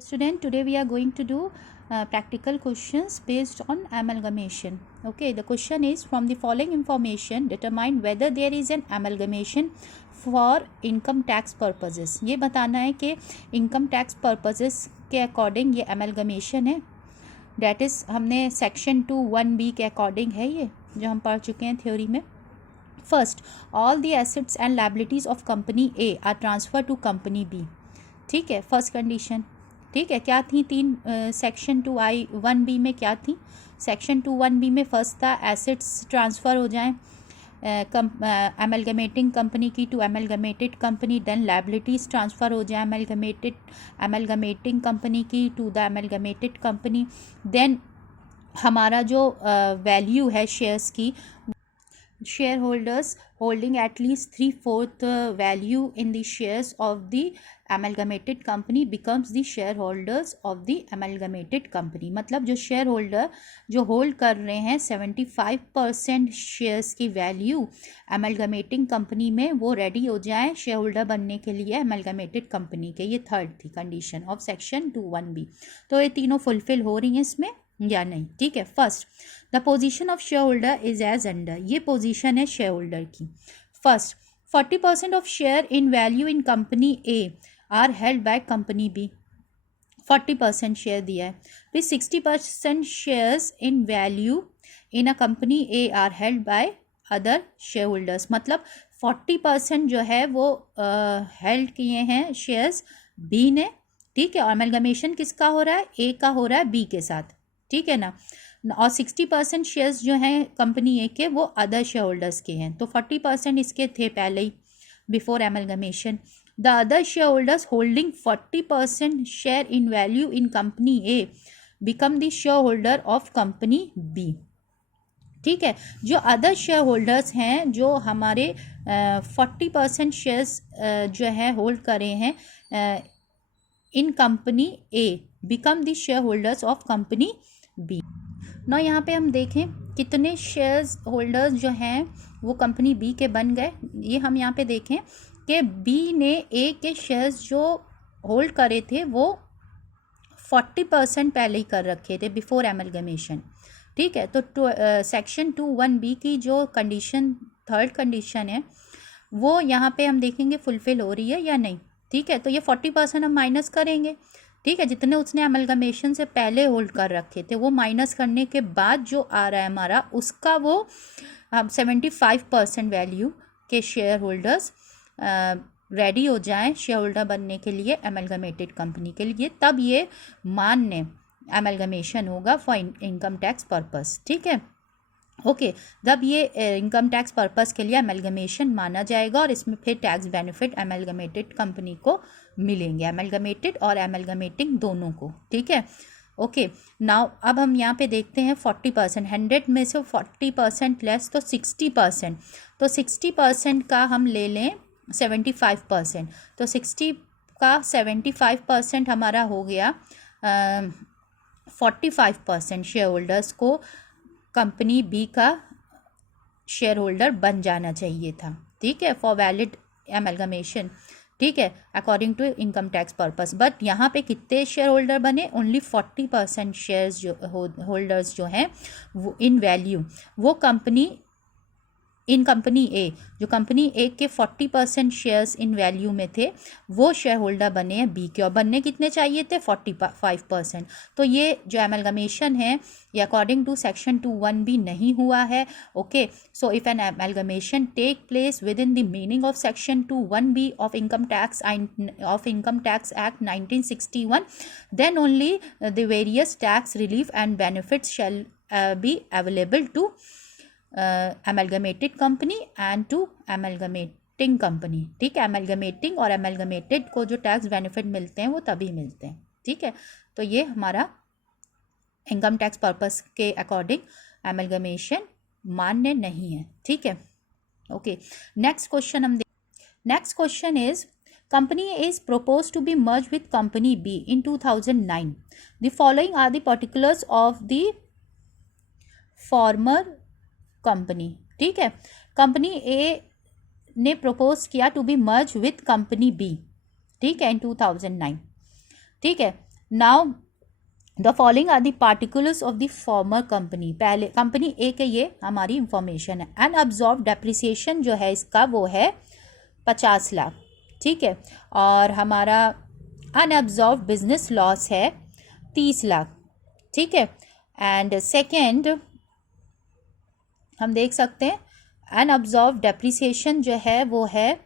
Student, today we are going to do practical questions based on amalgamation. Okay, the question is, from the following information determine whether there is an amalgamation for income tax purposes. ये बताना है कि income tax purposes के according ये amalgamation है. That is हमने section 2(1)(b) के according है ये जो हम पढ़ चुके हैं थ्योरी में. First, all the assets and liabilities of company A are transferred to company B. ठीक है, फर्स्ट कंडीशन. ठीक है, क्या थी तीन सेक्शन 2(1)(b) में क्या थी? सेक्शन 2(1)(b) में फर्स्ट था एसेट्स ट्रांसफ़र हो जाएं अमेलगमेटिंग कंपनी की to amalgamated company. Then liabilities transfer हो जाए अमेलगमेटिंग कंपनी की to the amalgamated company. Then हमारा जो वैल्यू है शेयर्स की, shareholders holding at least 3/4 value in the shares of the amalgamated company becomes the shareholders of the amalgamated company. मतलब जो share holder जो होल्ड कर रहे हैं 75% शेयर्स की वैल्यू अमेलगमेटिंग कंपनी में, वो रेडी हो जाए शेयर होल्डर बनने के लिए अमेलगमेटेड कंपनी के. ये थर्ड थी कंडीशन ऑफ सेक्शन 2(1)(b). तो ये तीनों फुलफिल हो रही हैं इसमें या नहीं? ठीक है. First, the position of share holder is as under. ये पोजीशन है शेयर होल्डर की. First, 40% of share in value in company A are held by company B. 40% share दिया है. फिर 60% shares in value in a company A are held by other share holders. मतलब 40% जो है वो हेल्ड किए हैं शेयर्स बी ने. ठीक है, और अमेलगमेशन किसका हो रहा है? ए का हो रहा है बी के साथ. ठीक है ना. और 60% शेयर्स जो हैं कंपनी ए के वो अदर शेयर होल्डर्स के हैं. तो 40% इसके थे पहले ही before amalgamation. The other share holders holding 40% share in value in company A become the share holder of company B. ठीक है, जो अदर शेयर होल्डर्स हैं जो हमारे 40% शेयर्स जो है होल्ड करे हैं in company A become the share holders of company B. ना यहाँ पे हम देखें कितने शेयर्स होल्डर्स जो हैं वो कंपनी बी के बन गए. ये हम यहाँ पे देखें कि बी ने ए के शेयर्स जो होल्ड करे थे वो 40% पहले ही कर रखे थे बिफोर एमलगमेशन. ठीक है, तो सेक्शन 2(1)(b) की जो कंडीशन थर्ड कंडीशन है वो यहाँ पे हम देखेंगे फुलफिल हो रही है या नहीं. ठीक है, तो ये 40% हम माइनस करेंगे. ठीक है, जितने उसने अमलगमेशन से पहले होल्ड कर रखे थे वो माइनस करने के बाद जो आ रहा है हमारा उसका वो 75% वैल्यू के शेयर होल्डर्स रेडी हो जाएं शेयर होल्डर बनने के लिए अमलगमेटेड कंपनी के लिए. तब ये मान्य अमलगमेशन होगा फॉर इनकम टैक्स पर्पस. ठीक है, ओके. जब ये इनकम टैक्स पर्पस के लिए अमलगमेशन माना जाएगा और इसमें फिर टैक्स बेनिफिट अमलगमेटेड कंपनी को मिलेंगे, अमलगमेटेड और अमलगमेटिंग दोनों को. ठीक है, ओके. नाउ अब हम यहाँ पे देखते हैं 40%, 100 में से 40% लेस तो 60%. तो 60% का हम ले लें 75%. तो 60 का 75% हमारा हो गया 45% शेयर होल्डर्स को कंपनी बी का शेयर होल्डर बन जाना चाहिए था. ठीक है, फॉर वैलिड एमलगमेशन. ठीक है, according to income tax purpose. But यहाँ पे कितने शेयर होल्डर बने? ओनली 40% शेयर्स जो होल्डर्स जो हैं वो इन वैल्यू वो इन कंपनी ए, जो कंपनी ए के 40% शेयर्स इन वैल्यू में थे वो शेयर होल्डर बने हैं बी के. और बनने कितने चाहिए थे? 45%. तो ये जो एमलगमेशन है ये अकॉर्डिंग टू सेक्शन 2(1)(b) नहीं हुआ है. Okay, so if an amalgamation take place within the meaning of section 2(1)(b) of income tax act 1961 then only the various tax relief and benefits shall be available to amalgamated company and to amalgamating company. ठीक है, amalgamating और amalgamated को जो tax benefit मिलते हैं वो तभी मिलते हैं. ठीक है, तो ये हमारा इनकम टैक्स पर्पस के अकॉर्डिंग अमलगमेशन मान्य नहीं है. ठीक है, ओके. नेक्स्ट क्वेश्चन हम next question is, company A is proposed to be merged with company B in 2009. The following are the particulars of the former company. ठीक है, company A ने प्रपोज किया to be merge with company B. ठीक है, in 2009. ठीक है, now the following are the particulars of the former company. पहले company A के ये हमारी इंफॉर्मेशन है। अनअब्जॉर्ब डेप्रिसिएशन जो है इसका वो है 50 लाख, ठीक है। और हमारा अनअब्जॉर्ब बिजनेस लॉस है 30 लाख, ठीक है। एंड सेकेंड हम देख सकते हैं अनअब्जॉर्ब डेप्रिसिएशन जो है वो है,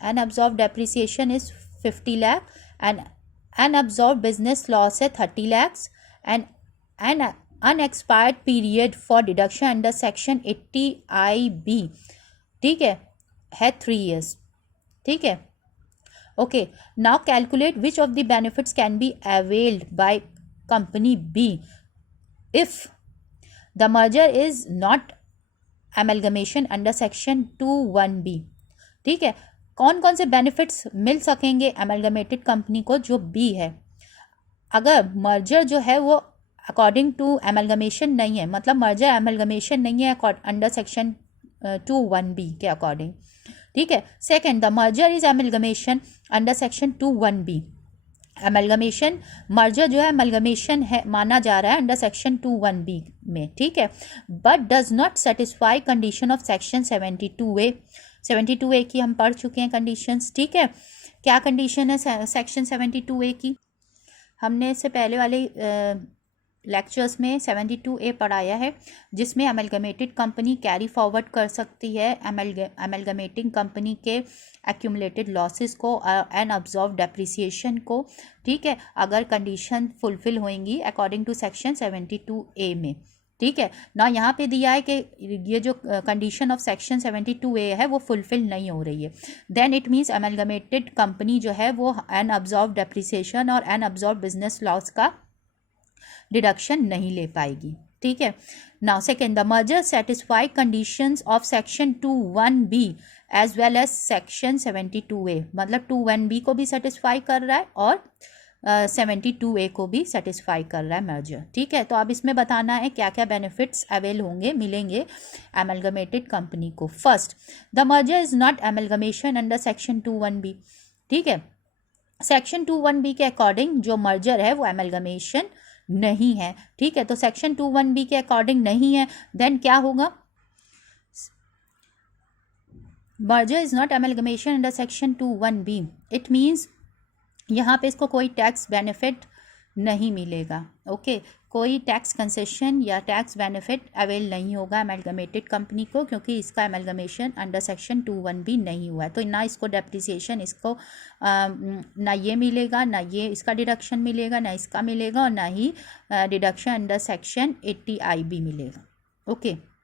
unabsorb depreciation is 50 lakh and unabsorb business loss है 30 lakhs and unexpired period for deduction under section 80IB, ठीक है 3 years, ठीक है। Okay, now calculate which of the benefits can be availed by company B if the merger is not amalgamation under section 21B, ठीक है। कौन कौन से benefits मिल सकेंगे एमलगमेटेड कंपनी को जो बी है। अगर मर्जर जो है वो अकॉर्डिंग टू एमलगमेशन नहीं है, मतलब मर्जर एमलगमेशन नहीं है अंडर सेक्शन 21B के अकॉर्डिंग, ठीक है। Second, the merger is amalgamation under section 21B। Amalgamation merger जो है एमलगमेशन है माना जा रहा है अंडर सेक्शन 21B में, ठीक है। But does not satisfy condition of section 72A। 72A की हम पढ़ चुके हैं कंडीशंस, ठीक है। क्या कंडीशन है सेक्शन 72A की? हमने इससे पहले वाले लेक्चर्स में 72A पढ़ाया है, जिसमें अमलगमेटेड कंपनी कैरी फॉरवर्ड कर सकती है अमलगमेटिंग कंपनी के एक्यूमुलेटेड लॉसेस को एंड अब्जॉर्व डेप्रिसिएशन को, ठीक है, अगर कंडीशन फुलफिल होंगी अकॉर्डिंग टू सेक्शन 72A में, ठीक है ना। यहाँ पे दिया है कि ये जो कंडीशन ऑफ सेक्शन 72A है वो फुलफिल नहीं हो रही है, then it means amalgamated company जो है वो अनअब्जॉर्व डेप्रिसिएशन और अनअब्जॉर्व बिजनेस लॉस का डिडक्शन नहीं ले पाएगी, ठीक है। Now second, the merger satisfy conditions of section 21B as well as section 72A, मतलब 21B को भी सेटिस्फाई कर रहा है और 72A को भी सेटिस्फाई कर रहा है मर्जर, ठीक है। तो अब इसमें बताना है क्या क्या बेनिफिट्स अवेल होंगे मिलेंगे एमलगमेटेड कंपनी को। First, the merger is not amalgamation under section 21B, ठीक है। सेक्शन 21B के अकॉर्डिंग जो मर्जर है वो एमलगमेशन नहीं है, ठीक है। तो सेक्शन 21B के अकॉर्डिंग नहीं है, देन क्या होगा? Merger is not amalgamation under section 21B, it means यहाँ पे इसको कोई टैक्स बेनिफिट नहीं मिलेगा, ओके। कोई टैक्स कंसेशन या टैक्स बेनिफिट अवेल नहीं होगा एमलगमेटेड कंपनी को, क्योंकि इसका एमलगमेशन अंडर सेक्शन 21B नहीं हुआ है। तो ना इसको डेप्रिसिएशन इसको ना ये मिलेगा, ना ये इसका डिडक्शन मिलेगा, ना इसका मिलेगा, और ना ही डिडक्शन अंडर सेक्शन 80IB मिलेगा, ओके।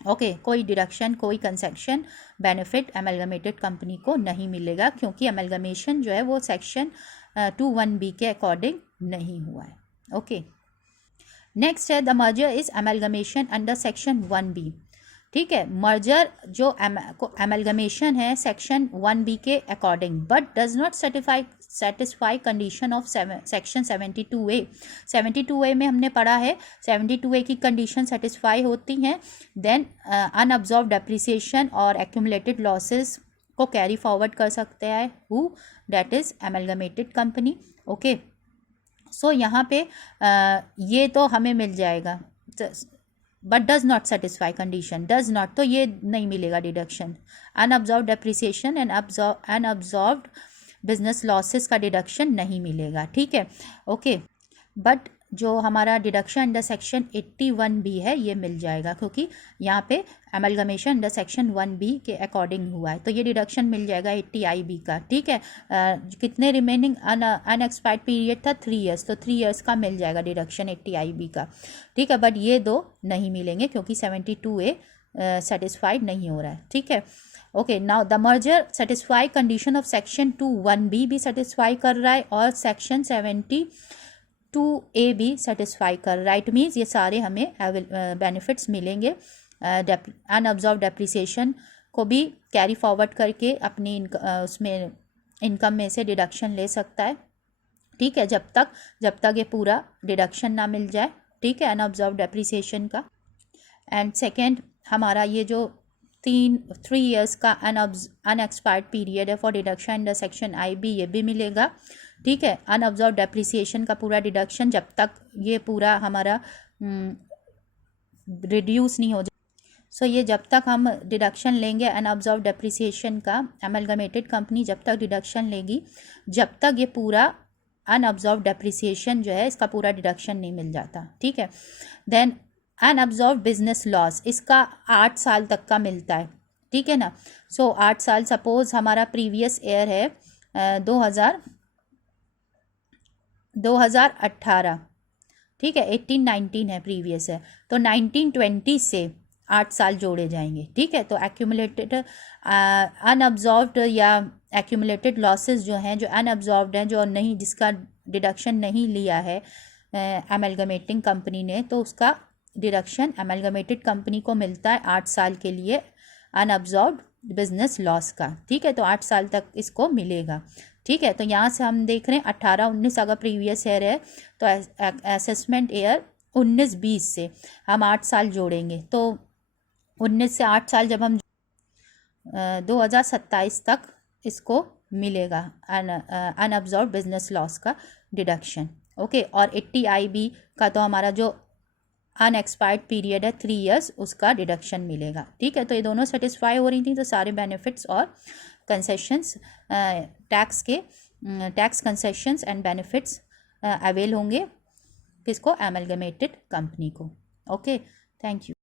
ओके, कोई डिडक्शन कोई कंसेशन बेनिफिट एमलगमेटेड कंपनी को नहीं मिलेगा, क्योंकि एमलगमेशन जो है वो सेक्शन 21B के अकॉर्डिंग नहीं हुआ है, ओके। नेक्स्ट है the merger is amalgamation under section 1B, ठीक है। मर्जर जो एमलगमेशन है सेक्शन 1B के according, but does not satisfy condition of section 72A। 72A में हमने पढ़ा है 72A की कंडीशन सेटिस्फाई होती हैं, देन अनअब्जॉर्व डेप्रिसिएशन और एक्यूमुलेटेड लॉसेस को कैरी फॉरवर्ड कर सकते हैं who, that is amalgamated company, okay. So यहाँ पे ये तो हमें मिल जाएगा, but does not satisfy condition, does not तो ये नहीं मिलेगा deduction. Unabsorb depreciation and unabsorb business losses का डिडक्शन नहीं मिलेगा, ठीक है, ओके। बट जो हमारा डिडक्शन अंडर सेक्शन 81B है ये मिल जाएगा, क्योंकि यहाँ पे एमलगमेशन अंडर सेक्शन 1B के अकॉर्डिंग हुआ है, तो ये डिडक्शन मिल जाएगा 80IB का, ठीक है। कितने रिमेनिंग अनएक्सपायर्ड पीरियड था 3 years, तो 3 years का मिल जाएगा डिडक्शन 80IB का, ठीक है। बट ये दो नहीं मिलेंगे क्योंकि 72A सेटिस्फाइड नहीं हो रहा है, ठीक है, okay. Now the merger satisfy condition of section 21B भी सेटिस्फाई कर रहा है और सेक्शन 72A भी सेटिस्फाई कर रहा है, इट मीन्स ये सारे हमें बेनिफिट्स मिलेंगे। अनअब्जॉर्व डेप्रिसिएशन को भी कैरी फॉरवर्ड करके अपनी उसमें इनकम में से डिडक्शन ले सकता है, ठीक है, जब तक ये पूरा डिडक्शन ना मिल जाए, ठीक है, अनअब्जॉर्व डेप्रिसिएशन का। एंड सेकेंड, हमारा ये जो थ्री ईयर्स का अनएक्सपायर्ड पीरियड है for deduction under section I B, ये भी मिलेगा। ठीक है, अनऑब्जर्व डेप्रिसिएशन का पूरा डिडक्शन जब तक ये पूरा हमारा रिड्यूस नहीं हो जाए। सो ये जब तक हम डिडक्शन लेंगे अनऑब्जर्व डेप्रिसिएशन का, एमलगमेटेड कंपनी जब तक डिडक्शन लेगी, जब तक ये पूरा अनऑब्जर्व डेप्रिसिएशन जो है इसका पूरा डिडक्शन नहीं मिल जाता। ठीक है, देन अनऑब्जर्व बिजनेस लॉस, इसका 8 साल तक का मिलता है। ठीक है ना, सो 8 साल, सपोज हमारा प्रीवियस ईयर है 2018, ठीक है, 18-19 है प्रीवियस है, तो 19-20 से 8 साल जोड़े जाएंगे। ठीक है, तो एक्यूमुलेटेड अनअब्जॉर्व्ड या एक्यूमुलेटेड लॉसेस जो हैं, जो अनअब्जॉर्व्ड हैं, जो नहीं, जिसका डिडक्शन नहीं लिया है एमलगमेटिंग कंपनी ने, तो उसका डिडक्शन एमलगमेटेड कंपनी को मिलता है 8 साल के लिए अनअब्जॉर्व्ड बिजनेस लॉस का। ठीक है, तो 8 साल तक इसको मिलेगा। ठीक है, तो यहाँ से हम देख रहे हैं 18-19 अगर प्रीवियस ईयर है तो असेसमेंट ईयर 19-20 से हम 8 साल जोड़ेंगे, तो 19 से 8 साल जब हम 2027 तक इसको मिलेगा अनअब्जॉर्व बिजनेस लॉस का डिडक्शन। ओके, और 80 IB का तो हमारा जो अनएक्सपायर्ड पीरियड है 3 ईयर्स, उसका डिडक्शन मिलेगा। ठीक है, तो ये दोनों सेटिस्फाई हो रही थी, तो सारे बेनिफिट्स और concessions tax concessions and benefits avail होंगे किसको, एमलगमेटेड कंपनी को। Okay, thank you.